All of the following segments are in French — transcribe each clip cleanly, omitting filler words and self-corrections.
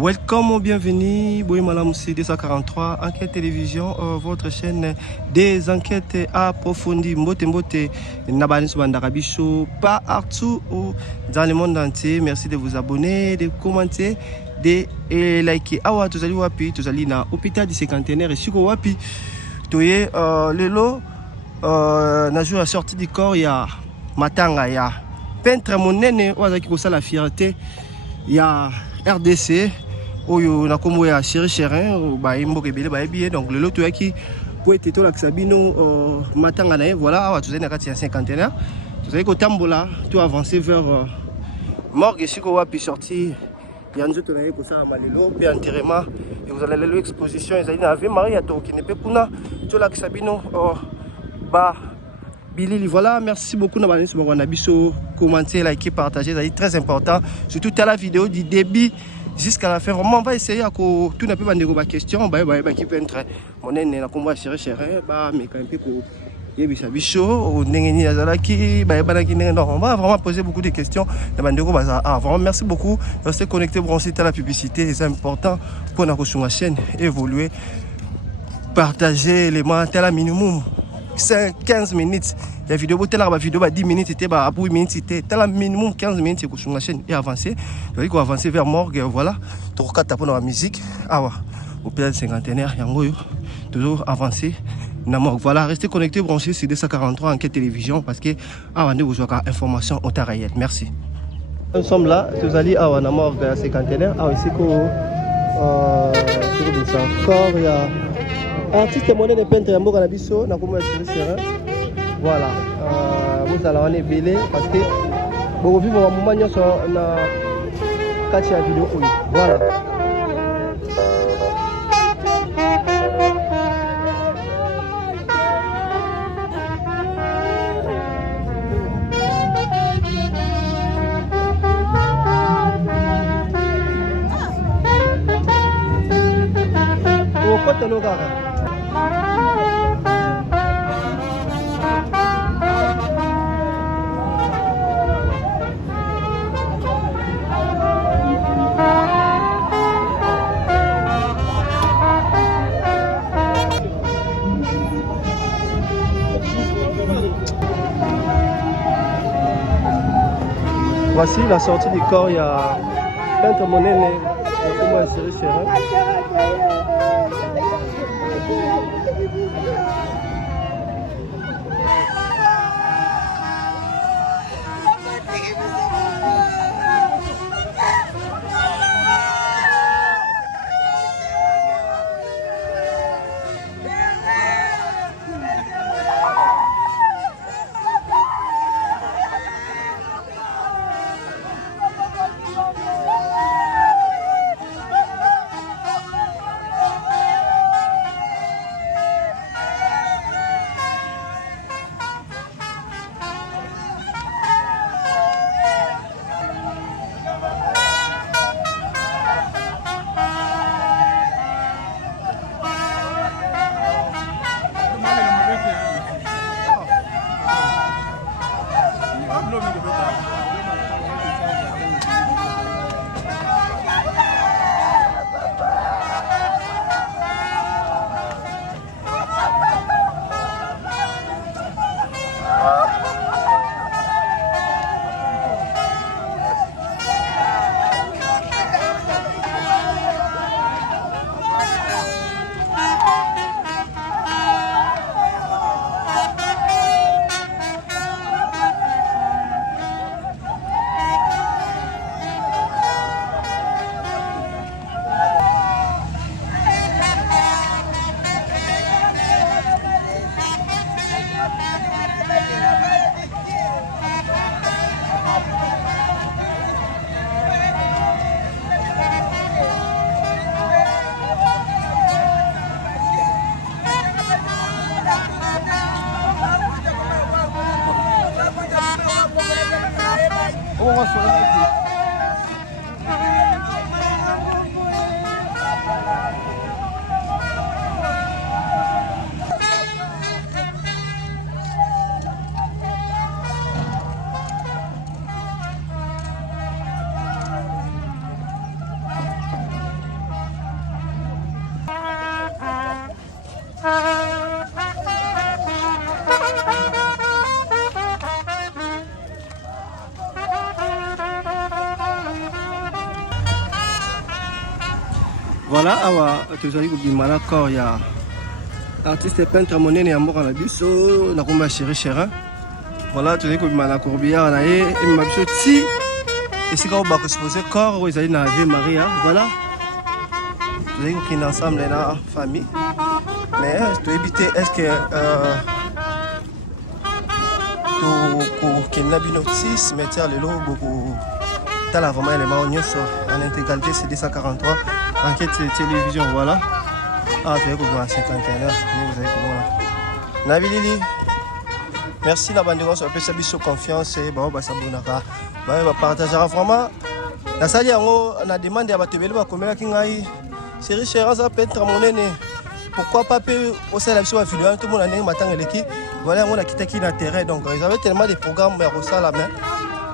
Welcome ou bienvenue, Boy Malam C243, Enquête Télévision, votre chaîne des enquêtes approfondies. Mbote Mbote, Nabani Soubandarabicho, partout dans le monde entier. Merci de vous abonner, de commenter, de liker. Awa, tous allez wapi, tous allez na hôpital du cinquantenaire et suko wapi. Toye, lelo, na jour à sortie du corps, il y a Matanga, il y a peintre monene, ouazaki kosa la fierté, il y a RDC. Oyo na kombo ya chéri chérin ba imboke bele ba bien donc le loto yaki pour être to la Sabino matanga na voilà awa tuzali na kati ya cinquantenaire tuzali ko tambola to avancer vers morgue siko wapi sorti ya nzoto na ko sa malelo pe enterrement et vous allez le exposition ezali na Ave Maria to qui ne peut kuna to la Sabino ba Billy, voilà, merci beaucoup na bani sur na biso commenter, liker, partager, c'est très important surtout à la vidéo du début jusqu'à la fin. Vraiment on va essayer à tout n'a pas de questions qui peut être mon nene na combat chéri chéri ba mais quand même peu yebisa biso ndengeni azalaki ba banaki non on va vraiment poser beaucoup de questions na bandeko baza vraiment merci beaucoup restez connectés branchés à la publicité c'est important pour na sur ma chaîne évoluer partager les mots à la minimum 15 minutes. La vidéo, la vidéo, 10 minutes, c'était 8 minutes, c'était la minimum 15 minutes sur la chaîne et avancer. Il faut avancer vers morgue, voilà. Tu regardes taper dans la musique. Ah ouais, au père cinquantenaire, toujours avancer. Voilà, restez connectés, branchés sur 243 Enquête Télévision parce que avant de vous avoir information au temps réel. Merci. Nous sommes là, vous allez à la morgue cinquantenaire. Ah oui, c'est quoi encore il y a artiste monnaie de peintre ya mboka na biso na kombo ya Serin. Voilà, vous allez en belé parce que beaucoup vivre un moment nyonso na kati ya vidéo oyo. Voilà. Pourquoi tu n'as Voici la sortie du corps, il y a peintre monene, comment elle serait chérie. Voilà, awa tozali kobimana corps ya artiste peintre monene ya mboka na biso na komba Chéri Chérin. Voilà, tozali kobimana corbillard na ye emema biso ti esika oyo bakoexpose corps oyo ezali na Ave Maria. Voilà, tozali kokende ensemble na famille, mais toyebi te est ce que tokokende na bino ti cimetière lelo bokotala vraiment élément nyonso en intégralité. C'est 243 enquête télévision. Voilà, ah tu vas voir 51 heures, vous avez comment na bilili. Merci la bande sur peu biso confiance et ba sabonaka ba partager vraiment na sali yango na demande ya batebele ba komela kingai Chéri Chérin ça peintre monene. Pourquoi pas peu au sein de la vidéo tout le monde a né matin l'équipe. Voilà, on a quitté na terrain, donc ils avaient tellement de programmes mais à la main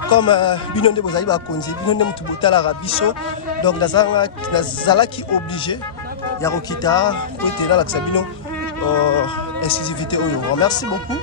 comme bino de bozali ba konzi bino de mutubuta la rabiso, donc na zala qui obligé ya rokita pour être là la sabino exclusivité oyo. Merci beaucoup.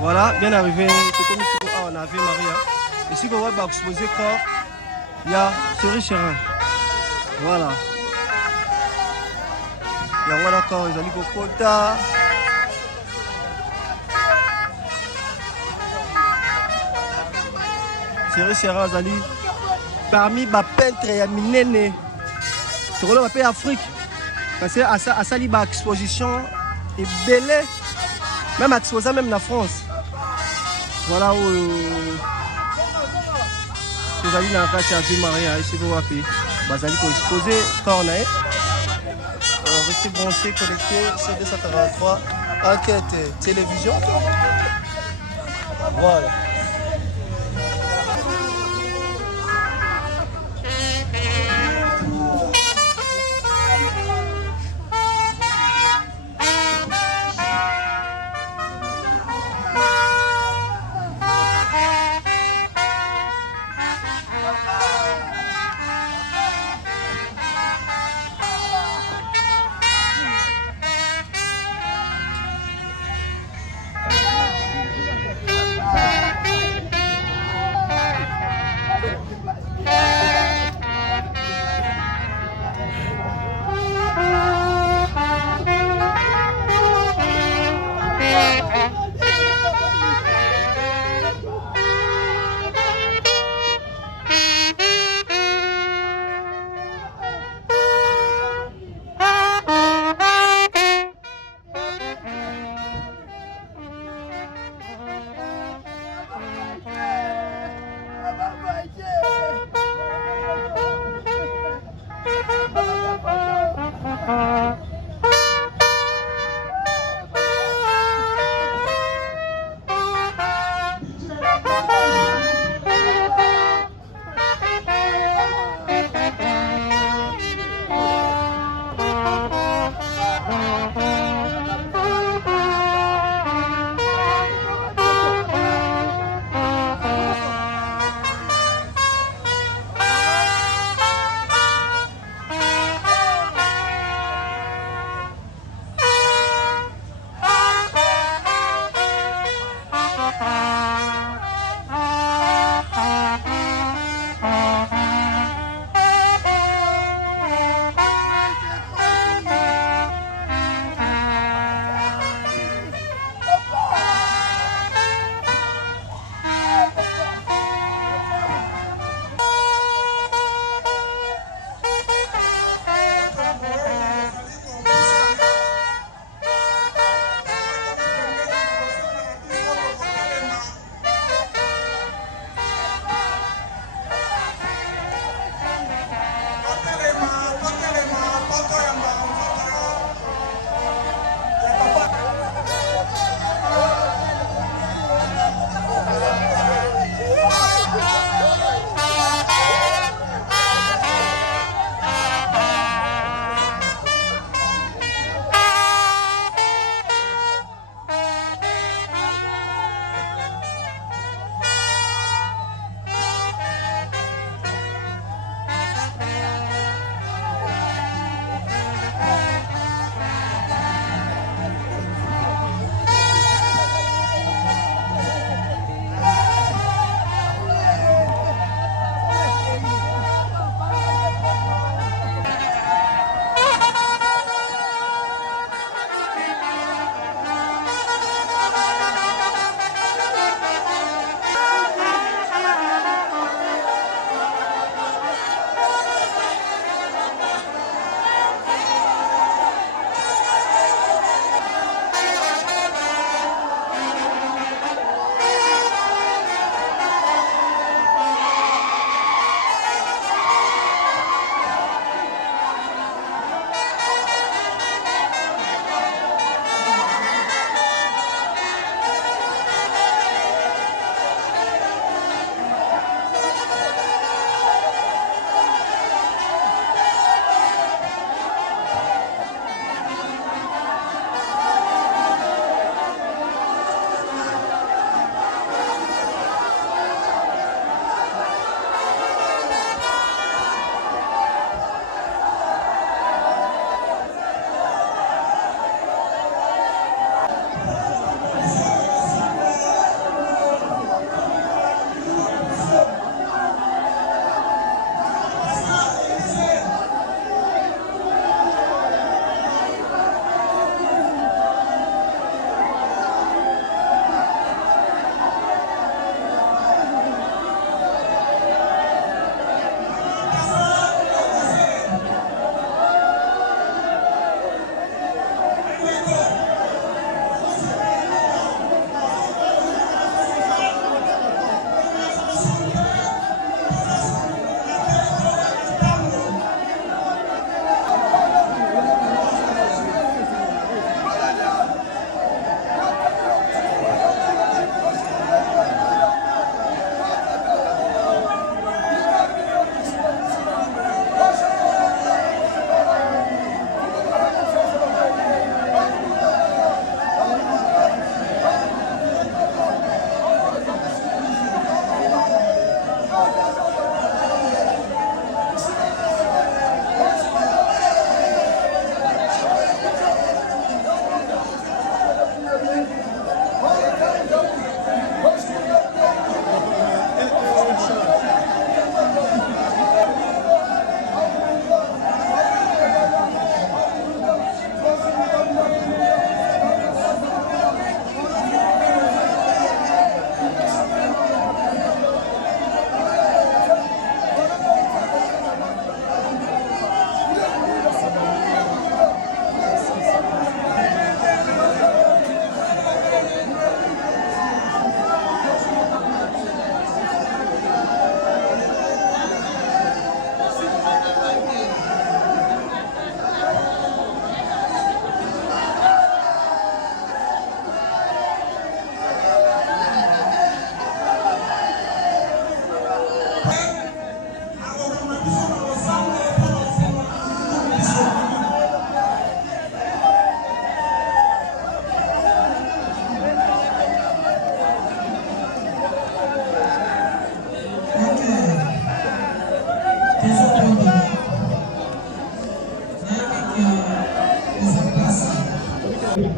Voilà, bien arrivé, on a Ave Maria. Ici, on va exposer corps, il y a Chéri Chérin. Voilà. Il y a voilà corps, ils ont dit Kokota. Chéri Chérin, Zali. Parmi les peintres, il y a Minene. C'est qu'on appelle Afrique. Parce que à ça, il y a une exposition et belle. Même exposé même en France. Voilà où Chéri na kati ya Ave Maria ici ko wapi bazali ko exposer corps na restez branchés, connectés, c'est 243 enquête télévision. Voilà.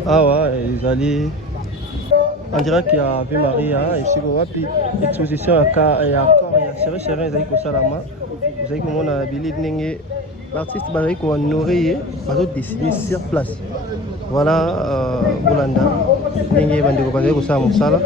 awa ezali en direct ya Ave Maria esika wapi exposition ya corps ya Chéri Chérin ezali kosalama. Ezali komona bilili ndenge baartiste bazali kohonore ye bazodessine sur place. Voilà bolanda ndenge bandeko bazali kosala mosala.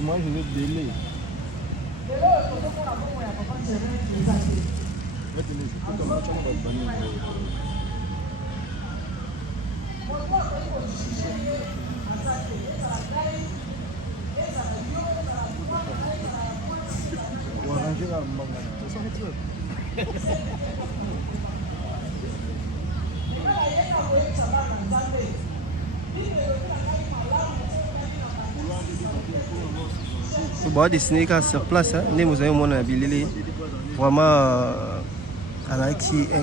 Moi je veux délai. Bon, dessiné sur place, nous avons vraiment un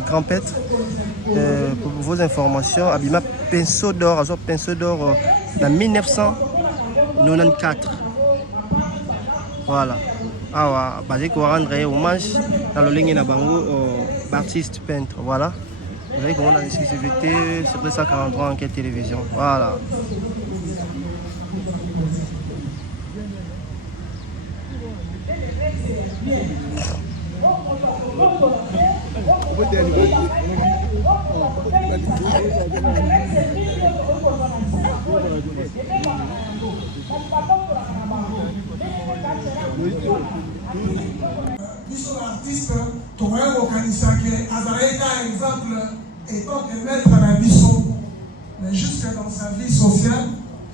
grand peintre. Pour vos informations, Abima pinceau d'or, en 1994. Voilà. Ah, basé pour rendre hommage dans le ligne artiste peintre. Voilà. Vous voyez comment on a exclusivité sur 243 enquête télévision. Voilà. Puisque l'artiste t'aurait organisé un exemple étant que maître à la Bisson, mais jusque dans sa vie sociale,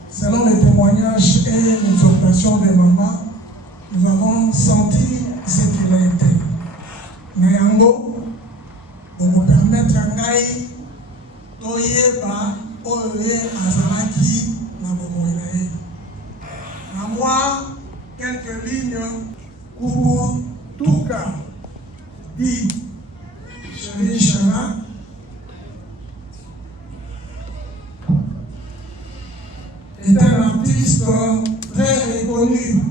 selon les témoignages et les observations des mamans, nous avons senti ce qu'il a été. Nayango, pour nous permettre à Ngaï, Toyeba, Oye, Azalaki, Nabomoïnaï. À moi, quelques lignes pour Touka, dit Chéri Chérin, est un artiste très reconnu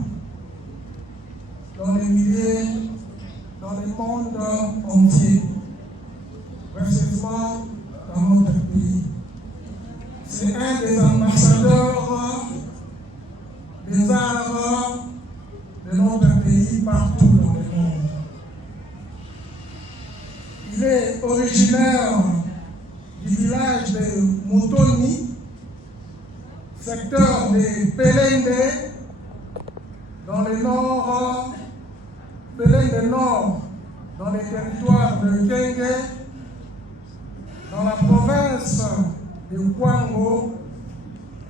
dans les milieux, dans le monde entier, précisément dans notre pays. C'est un des ambassadeurs des arts de notre pays partout dans le monde. Il est originaire du village de Moutoni, secteur de Pelende, dans le nord, Pelende Nord, dans les territoires de Kenge, dans la province de Kwango,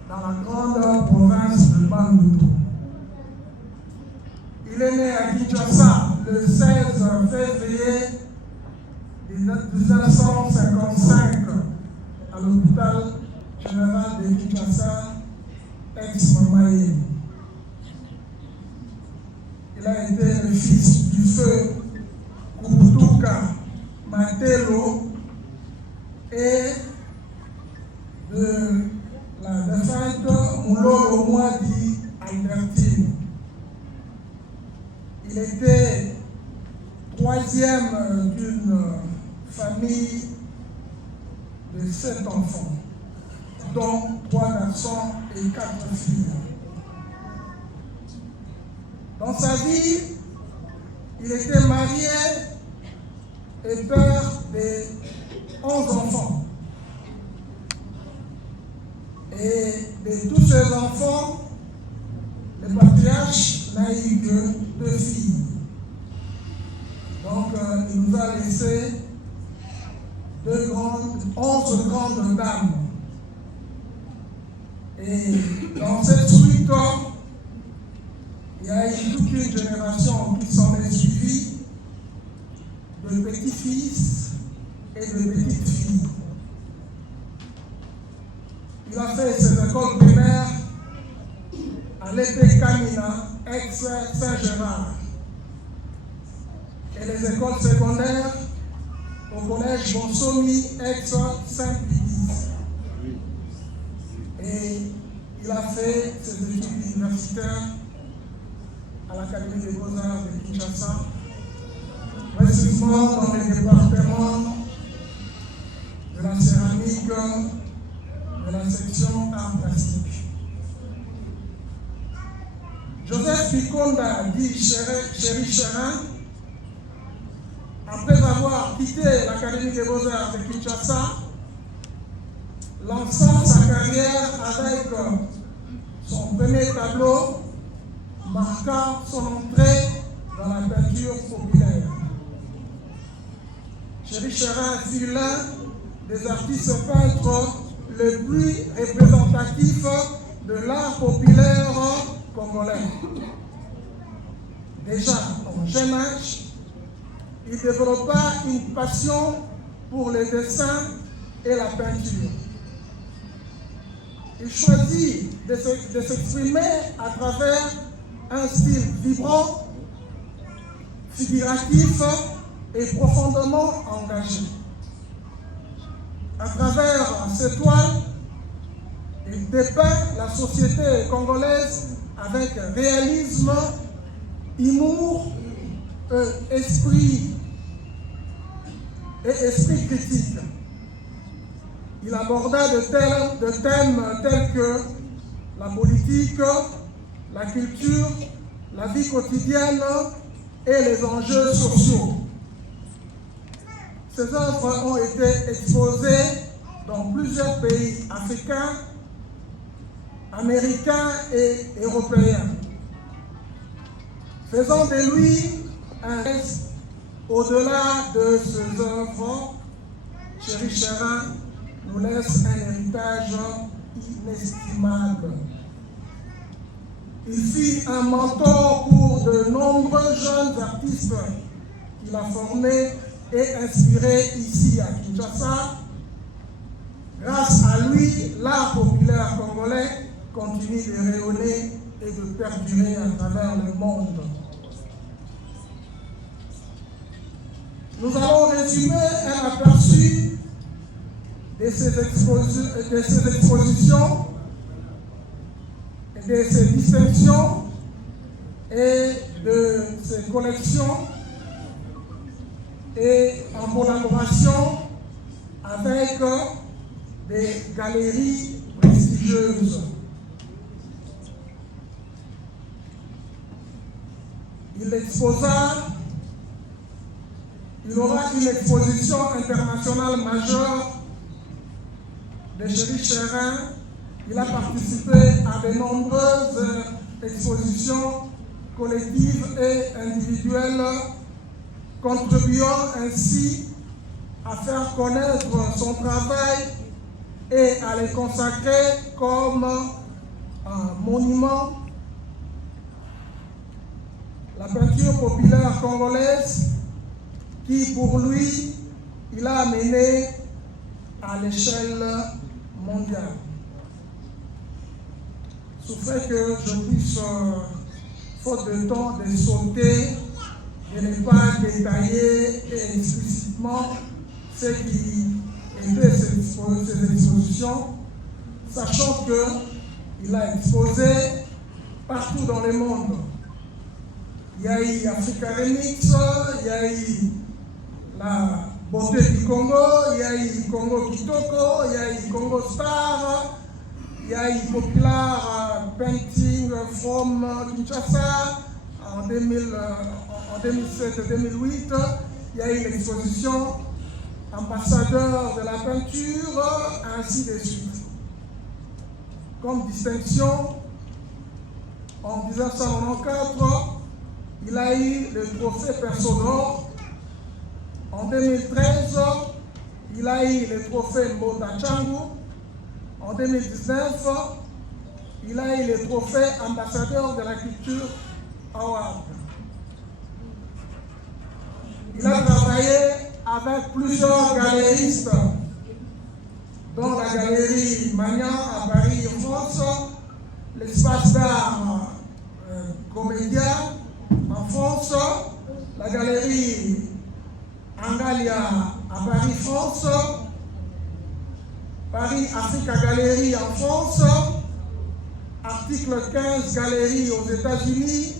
dans la grande province de Bandundu. Il est né à Kinshasa le 16 février 1955 à l'hôpital général de Kinshasa, ex-Mamaye. Il a été le fils du feu Kubutuka Mantelo et de la défunte Moulolo Mwadi Albertine. Il était troisième d'une famille de 7 enfants. dont 3 garçons et 4 filles. Dans sa vie, il était marié et père de 11 enfants. Et de tous ces enfants, le patriarche n'a eu que 2 filles. Donc, il nous a laissé 11 grandes dames. Et dans cette suite, il y a eu toute une génération qui s'en est suivie, de petits-fils et de petites-filles. Il a fait ses écoles primaires à l'épée Camina, ex-Saint-Gérard, et les écoles secondaires au collège Bonsomi, ex-Saint-Pédis. Et il a fait ses études universitaires à l'Académie des Beaux-Arts de Kinshasa, précisément dans le département de la céramique, de la section art plastique. Joseph Pikonda, dit Chéri Chérin, après avoir quitté l'Académie des Beaux-Arts de Kinshasa, lança sa carrière avec son premier tableau marquant son entrée dans la peinture populaire. Chéri Chérin fut l'un des artistes peintres les plus représentatifs de l'art populaire congolais. Déjà en jeune âge, il développa une passion pour le dessin et la peinture. Il choisit de s'exprimer à travers un style vibrant, figuratif et profondément engagé. À travers ces toiles, il dépeint la société congolaise avec réalisme, humour, esprit critique. Il aborda de thèmes tels que la politique, la culture, la vie quotidienne et les enjeux sociaux. Ces œuvres ont été exposées dans plusieurs pays africains, américains et européens, faisant de lui un reste au-delà de ses œuvres. Chéri Chérin nous laisse un héritage inestimable. Il fut un mentor pour de nombreux jeunes artistes qu'il a formés et inspirés ici à Kinshasa. Grâce à lui, l'art populaire congolais continue de rayonner et de perdurer à travers le monde. Nous allons résumer un aperçu de ces expositions, de ces distinctions et de ces collections, et en collaboration avec des galeries prestigieuses. Il aura une exposition internationale majeure de Chéri Chérin. Il a participé à de nombreuses expositions collectives et individuelles, contribuant ainsi à faire connaître son travail et à le consacrer comme un monument. La peinture populaire congolaise qui, pour lui, il a amené à l'échelle mondiale. Souffrez que je puisse, faute de temps, de sauter, de ne pas détailler explicitement ce qui était ces expositions, sachant qu'il a exposé partout dans le monde. Il y a eu Africa Remix, il y a eu la beauté du Congo, il y a eu Congo Kitoko, il y a eu Congo Star, Il y a une Popular Painting from Kinshasa en 2007-2008. Il y a une exposition ambassadeur de la peinture, ainsi de suite. Comme distinction, en 1994, il a eu le trophée Personnor. En 2013, il a eu le trophée Mbota Changu. En 2019, il a eu le trophée ambassadeur de la culture Award. Il a travaillé avec plusieurs galeristes, dont la galerie Magnan à Paris, en France, l'espace d'art Comédia en France, la galerie Angalia à Paris, France, Paris Africa Galerie en France, article 15 Galerie aux États-Unis,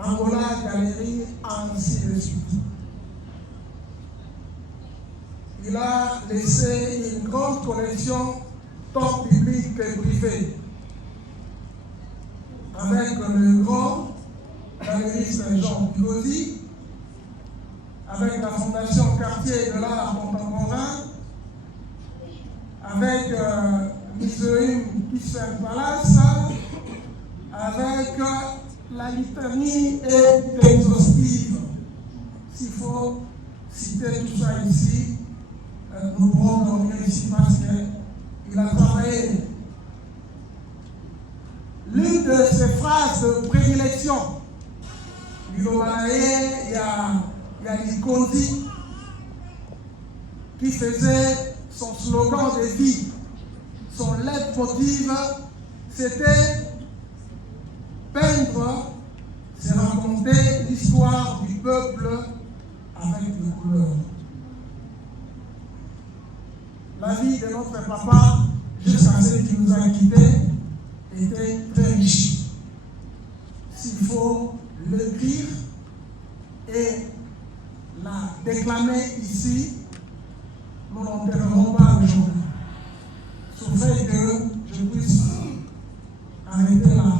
Angola Galerie, ainsi de suite. Il a laissé une grande collection tant publique que privée, avec le grand galériste Jean Pigosi, avec la Fondation Quartier de l'Art Contemporain, avec Museum Kissen Palace, avec la litanie est exhaustive. S'il faut citer tout ça ici, nous pourrons dormir ici parce qu'il a travaillé. L'une de ses phrases de prédilection, il y a Likondi qui faisait son slogan de vie, son leitmotiv, c'était peindre, c'est raconter l'histoire du peuple avec des couleurs. La vie de notre papa, jusqu'à ce qui nous a quittés, était très riche. S'il faut l'écrire et la déclamer ici, nous n'enterrerons pas aujourd'hui. Sauf que je puisse arrêter là.